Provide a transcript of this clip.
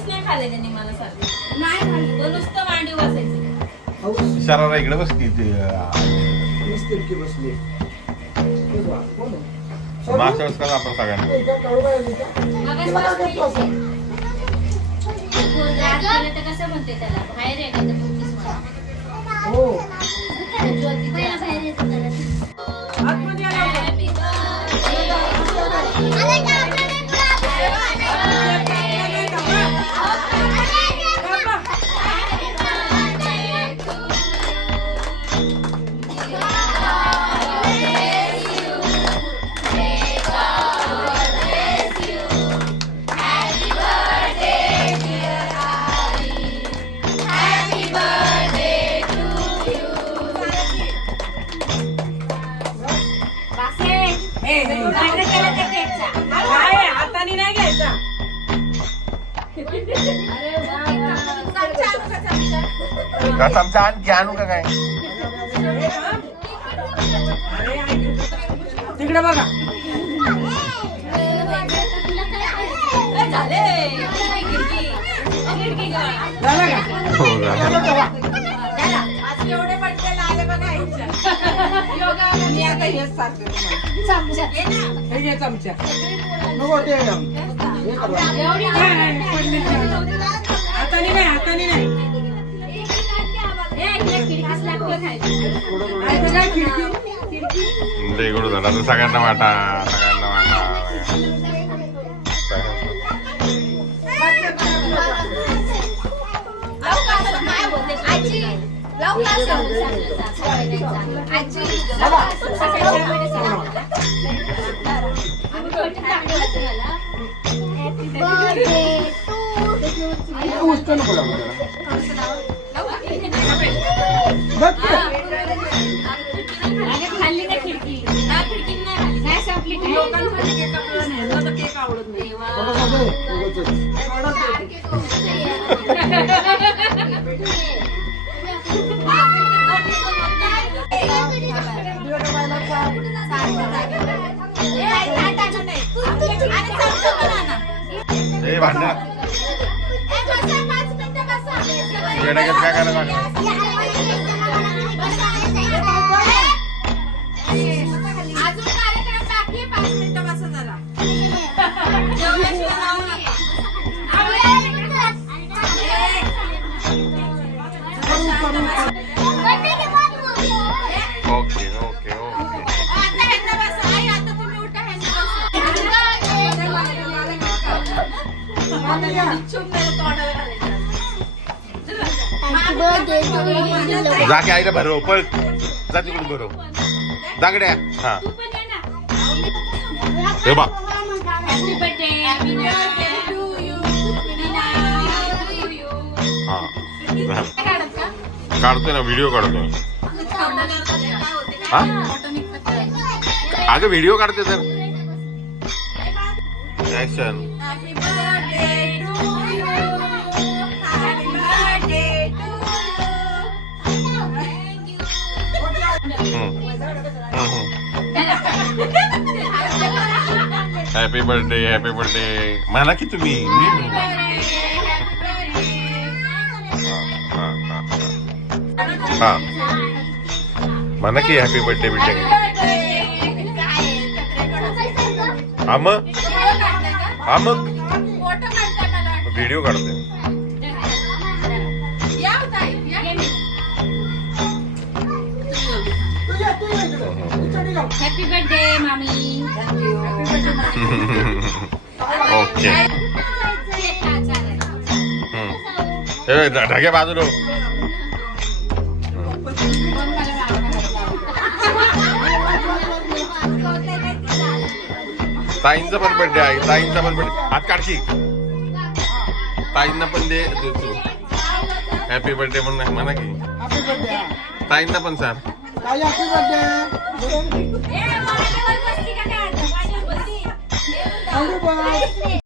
दिवस नाही खाल्ले त्यांनी मला सांगितलं. नाही खाल्लं नुसतं मांडी बसायचं. इशारा इकडे बस की ते बसली मागच्या वेळेस का आपण सगळ्यांना कसं म्हणते त्याला बाहेर आहे का हो हाताने नाही घ्यायचा. चमचा आणखी आणू का काय तिकडे बघा झालं का हो झालं. एवढे पटके आले बघा मी आता हेच सांगते तुम्हाला. हे घे चमचा नको ते हाताने नाही हाताने नाही काय खिडकी इकडं झालं तर सगळ्यांना वाटा सगळ्यांना वाटा उचल नको लागू खाल्ली ना खिडकी खिडकी नाही संपली लोकांसाठी केक आपल्याला तर केक आवडत नाही. भांडण काय करायला अजून कार्यक्रम बाकी आहे. 5 मिनिटं बसा जरा. जेवल्याशिवाय जाऊ नका. ओके ओके ओके आता ह्यांना बसा. आई आता तुम्ही उठा ह्यांना बसा. जा की आईला भरव पळ जा तिकडून भरव जागड्या हा हे बा Happy birthday. Happy birthday to you. हा काढतोय ना व्हिडिओ काढतोय हा अगं व्हिडिओ काढते तर action Happy birthday to you. Happy birthday to happy birthday म्हणा की तुम्ही हा म्हणा की हॅपी बर्थडे बिड्डे हा मग व्हिडिओ काढते हॅपी बर्थडे मामी. ओके ढगे बाजूला ताईंचा पण बर्थडे आहे ताईंचा पण बर्थडे हात काढशी ताईंना पण दे तू हॅपी बर्थडे म्हणून म्हणा की ताईंना पण सर हॅपी बर्थडे